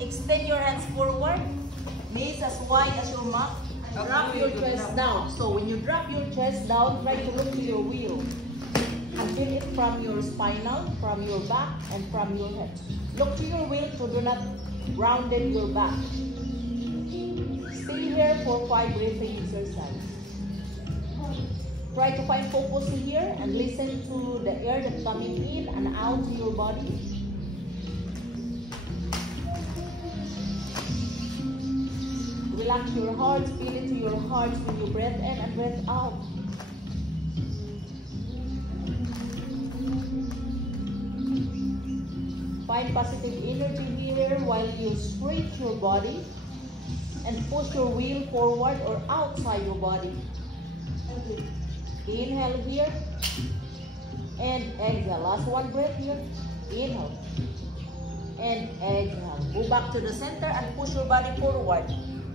Extend your hands forward. Knees as wide as your mat. And drop your chest down. So when you drop your chest down, try to look to your wheel. And feel it from your spinal, from your back, and from your head. Look to your wheel so do not rounded your back. Stay here for 5 breathing exercise. Try to find focus here and listen to the air that's coming in and out to your body. Relax your heart, feel into your heart when you breathe in and breathe out. Find positive energy here while you stretch your body and push your wheel forward or outside your body. Inhale here and exhale. Last one breath here. Inhale and exhale. Go back to the center and push your body forward.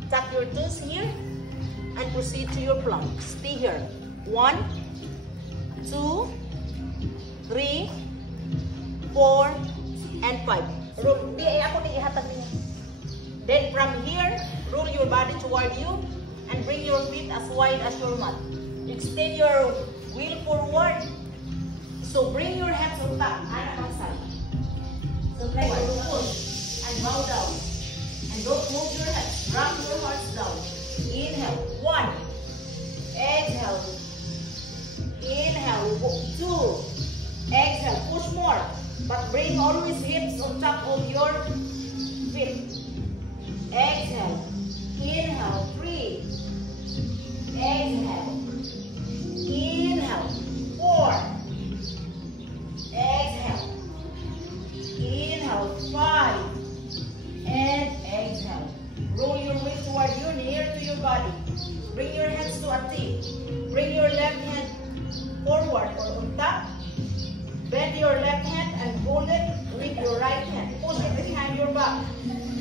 Tuck your toes here and proceed to your plank. Stay here. 1, 2, 3, 4, and 5. Roll. Then from here, roll your body toward you and bring your feet as wide as your mat. Extend your wheel forward. So bring your hands on top. So try to push and bow down. And don't move your hands. Drop your hearts down. Inhale. 1. Exhale. Inhale. 2. Exhale. Push more. But bring always hips on top of your feet. Exhale. Inhale. 3. Exhale. Inhale. 4. Exhale. Inhale. 5. And exhale. Roll your weight toward you, near to your body. Bring your hands to a T. Bring your left hand forward or on top. Bend your left hand and hold it with your right hand. Push it behind your back.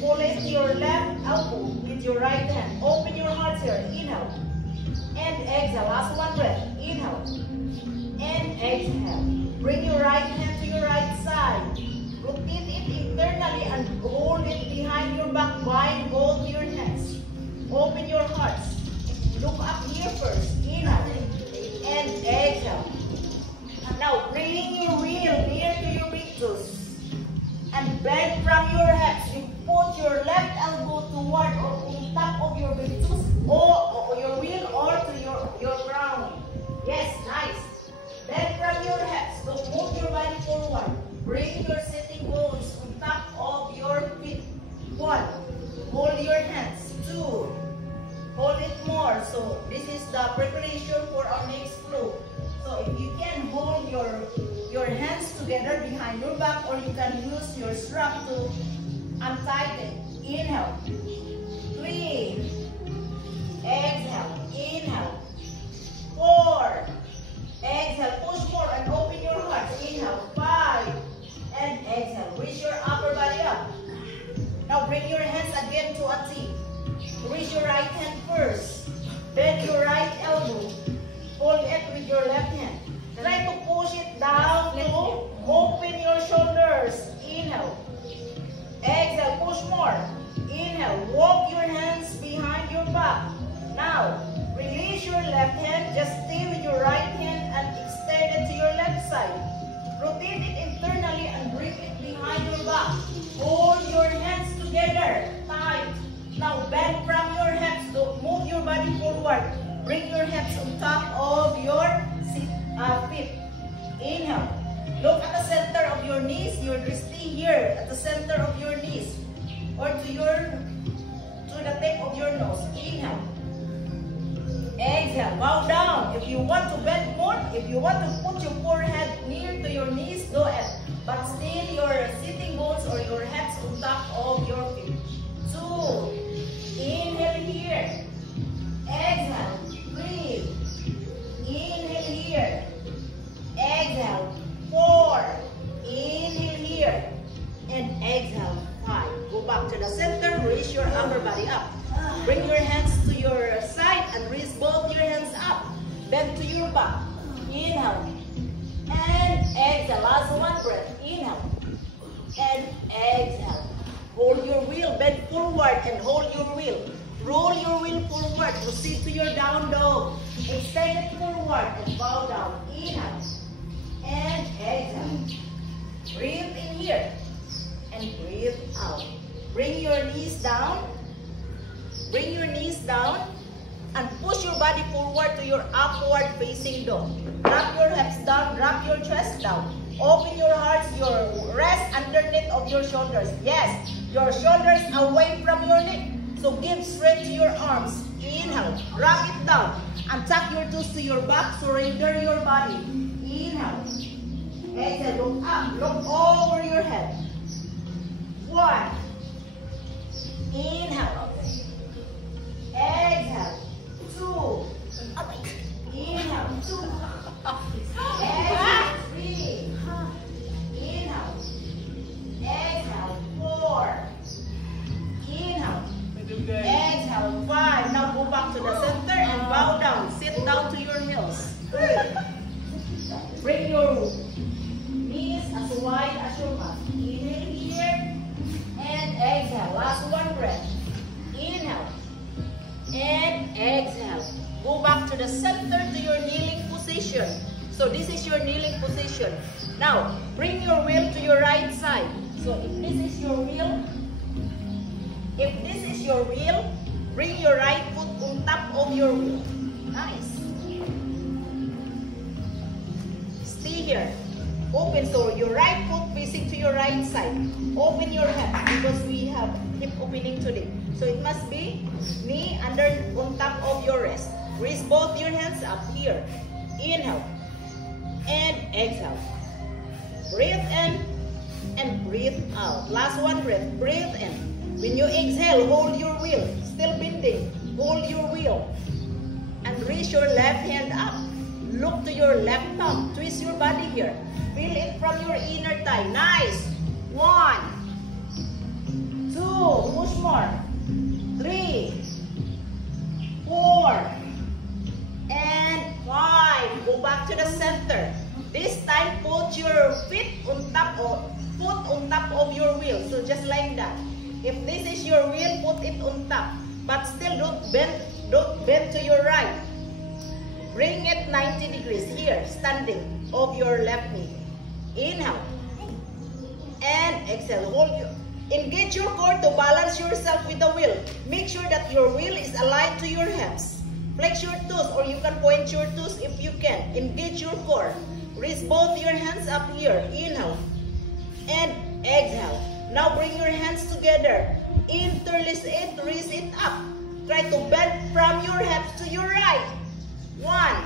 Pull it to your left elbow with your right hand. Open your heart here. Inhale. And exhale. Last one breath. Inhale. And exhale. Bring your right hand to your right side. Rotate it internally and hold it behind your back. Bind both your hands. Open your hearts. Look up here first. Inhale. And exhale. Now bring your wheel near to your rectus. And bend from your hips. You put your left elbow toward or on top of your rectus or your wheel or to your ground. Yes, nice. Bend from your hips. So move your body forward. Bring your sitting bones on top of your feet. 1. Hold your hands. 2. Hold it more. So this is the preparation for our next flow. So if you can hold your hands together behind your back, or you can use your strap to untighten. Inhale. 3. Exhale. Inhale. 4. Exhale. Push more and open your heart. Inhale. 5. And exhale. Reach your upper body up. Now bring your hands again to a T. Reach your right hand first. Bend your right elbow. Hold it with your left hand. Try to push it down to open your shoulders. Inhale. Exhale. Push more. Inhale. Walk your hands behind your back. Now, release your left hand. Just stay with your right hand and extend it to your left side. Rotate it internally and bring it behind your back. Hold your hands together. Tight. Now, bend from your hips. Don't move your body forward. Bring your hips on top of your feet. Inhale. Look at the center of your knees. You're stay here at the center of your knees or to the tip of your nose. Inhale. Exhale. Bow down. If you want to bend more, if you want to put your forehead near to your knees, do it. But still your sitting bones or your hips on top of your feet. 2. Inhale here. Exhale. 3. Inhale here. Exhale. 4. Inhale here. And exhale. 5. Go back to the center. Raise your upper body up. Bring your hands to your side and raise both your hands up. Bend to your back. Inhale. And exhale. Last one breath. Inhale. And exhale. Hold your wheel head forward and hold your wheel. Roll your wheel forward. Proceed to your down dog. Extend it forward and bow down. Inhale. And exhale. Breathe in here. And breathe out. Bring your knees down. Bring your knees down. And push your body forward to your upward facing dog. Drop your hips down. Drop your chest down. Open your heart. Your rest underneath of your shoulders. Yes. Your shoulders away from your neck. So give strength to your arms. Inhale. Drop it down. And tuck your toes to your back. Surrender your body. Inhale. Exhale. Look up. Look over your head. 1. Inhale. Exhale. 2. Inhale. 2. Exhale. 3. Inhale. Exhale. 4. Inhale. Exhale. 5. Now go back to the center and bow down. Sit down to your heels. Bring your knees as wide as your mat. Inhale here and exhale. Last one breath. Inhale and exhale. Go back to the center to your kneeling position. So this is your kneeling position. Now bring your wheel to your right side. So if this is your wheel, bring your right foot on top of your wheel. Nice. Stay here. Open, so your right foot facing to your right side. Open your hips because we have hip opening today. So it must be knee under on top of your wrist. Raise both your hands up here. Inhale and exhale. Breathe in and breathe out. Last one breath. Breathe in. When you exhale, hold your wheel. Still bending. Hold your wheel. And raise your left hand up. Look to your left thumb. Twist your body here. Feel it from your inner thigh. Nice. 1, 2, push more. 3, 4, and 5. Go back to the center. This time, put your feet on top of your wheel. So just like that. If this is your wheel, put it on top. But still don't bend to your right. Bring it 90 degrees here, standing of your left knee. Inhale and exhale. Hold your, engage your core to balance yourself with the wheel. Make sure that your wheel is aligned to your hips. Flex your toes, or you can point your toes if you can. Engage your core. Raise both your hands up here. Inhale and exhale. Now bring your hands together. Interlace it, raise it up. Try to bend from your hips to your right. 1.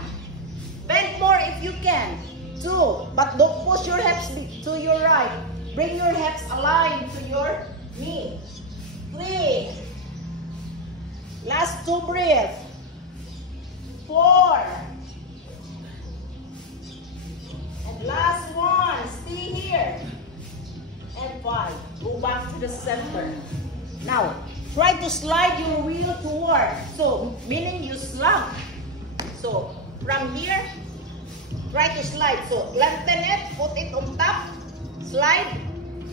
Bend more if you can. 2. But don't push your hips to your right. Bring your hips aligned to your knee. 3. Last 2 breaths. 4. And last 1. Stay here. And 5. Go back to the center. Now, try to slide your wheel toward. So, meaning you slump. So, from here, try to slide. So, lengthen it, put it on top, slide,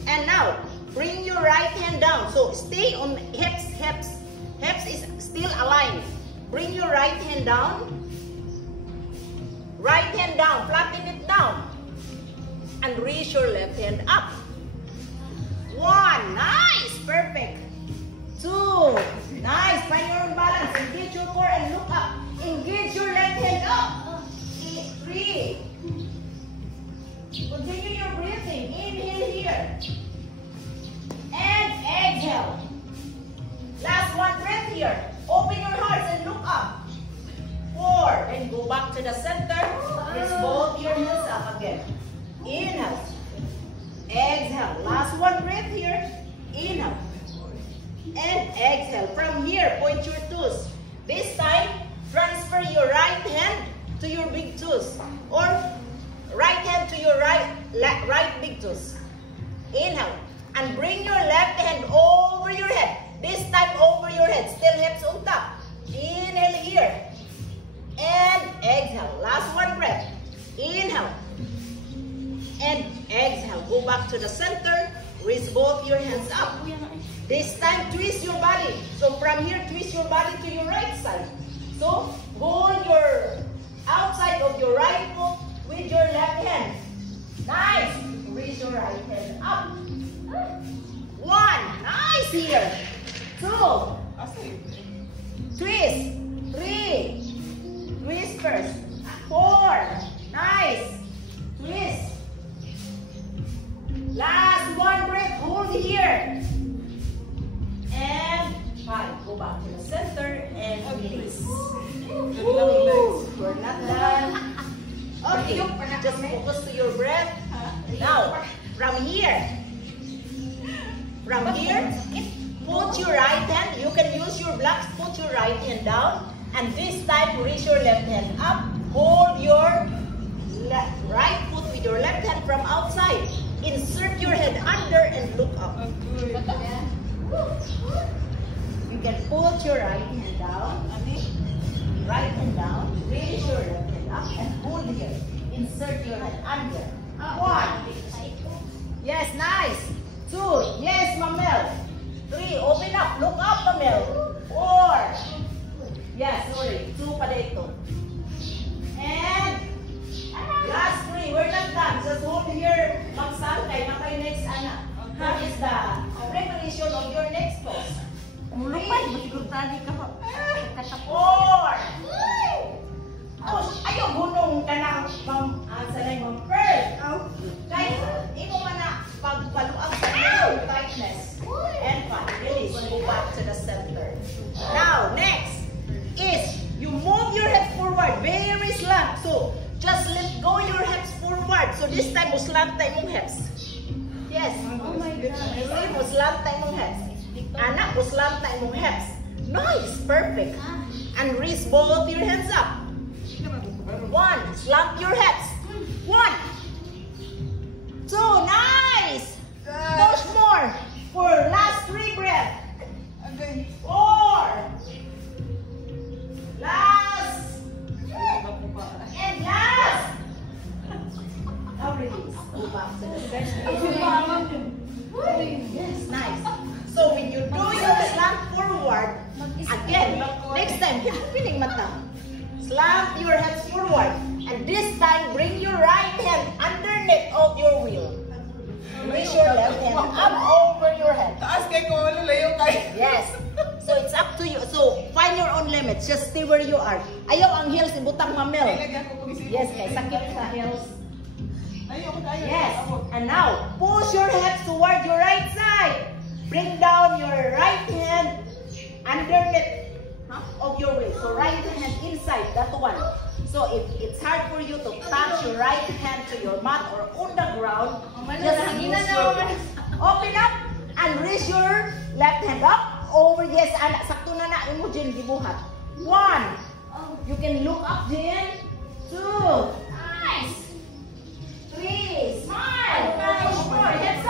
and now, bring your right hand down. So, stay on hips. Hips is still aligned. Bring your right hand down. Right hand down, flatten it down. And raise your left hand up. 1, nice, perfect. 2, nice, find your own balance. Engage your core and look up. Engage your left hand up. 3. Continue your breathing. Inhale here. And exhale. Last 1 breath here. Open your heart and look up. 4. And go back to the center. Raise both your hands up again. Inhale. Exhale. Last 1 breath here. Inhale. And exhale. From here, point your toes. This time, transfer your right hand to your big toes. Or right hand to your right big toes. Inhale. And bring your left hand over your head. This time over your head. Still hips on top. Inhale here. And exhale. Last 1 breath. Inhale. And exhale. Go back to the center. Raise both your hands up. This time, twist your body. So from here, twist your body to your right side. So hold your outside of your right foot with your left hand. Nice. Raise your right hand up. 1. Nice here. 2. Twist. 3. Twist first. 4. Nice. Twist. Last one breath. Hold here. And 5. Go back to the center and release. We're not done. Okay, just focus to your breath. Now, from here, put your right hand. You can use your blocks. Put your right hand down. And this time, raise your left hand up. Hold your right foot with your left hand from outside. Insert your head under and look up. You can put your right hand down. Right hand down. Raise your left hand up and hold here. Insert your head under. 1. Yes, nice. 2. Yes, Mamel. 3. Open up. Look up, Mamel. 4. Yes, sorry. 2 pa dito. And last 3. We're not done. Just hold here. Magsangkay. Makay next, anak. How is the preparation of your next pose? 3. 4. Ayaw gunong ka na, sanay mo. First, kahit imo man na pagpaluang sa tightness. And 5. Release. Go back to the center. Now, next is you move your head forward. Very slant. So, just let go your hips forward. So, this time, slant tayo mong hips. Yes. Oh my God. See, slant tayo mong hips. Anak, slant tayo mong hips. Nice. Perfect. And raise both your hands up. 1. Slump your hips. 1. 2. Nice. Push more. For last 3 breaths. 4. Last. And last. Now release. Go back to the center. Yes, nice. So when you do your slant forward, again, next time, feeling mata. Slant your hands forward. And this time, bring your right hand underneath of your wheel. Raise your left hand up over your head. Yes. So it's up to you. So find your own limits. Just stay where you are. Ayaw ang heels, ibutang Mamel. Yes, kay sakit sa heels. Yes. And now, push your hips toward your right side. Bring down your right hand underneath of your wheel. So right hand inside, that one. So if it's hard for you to touch your right hand to your mat or on the ground, just use your hands. Open up and raise your left hand up over. Yes, anak, sakto na na imo Jen gibuhat. 1. You can look up Jen. 2. Nice. 3. Smile. Push more. Hips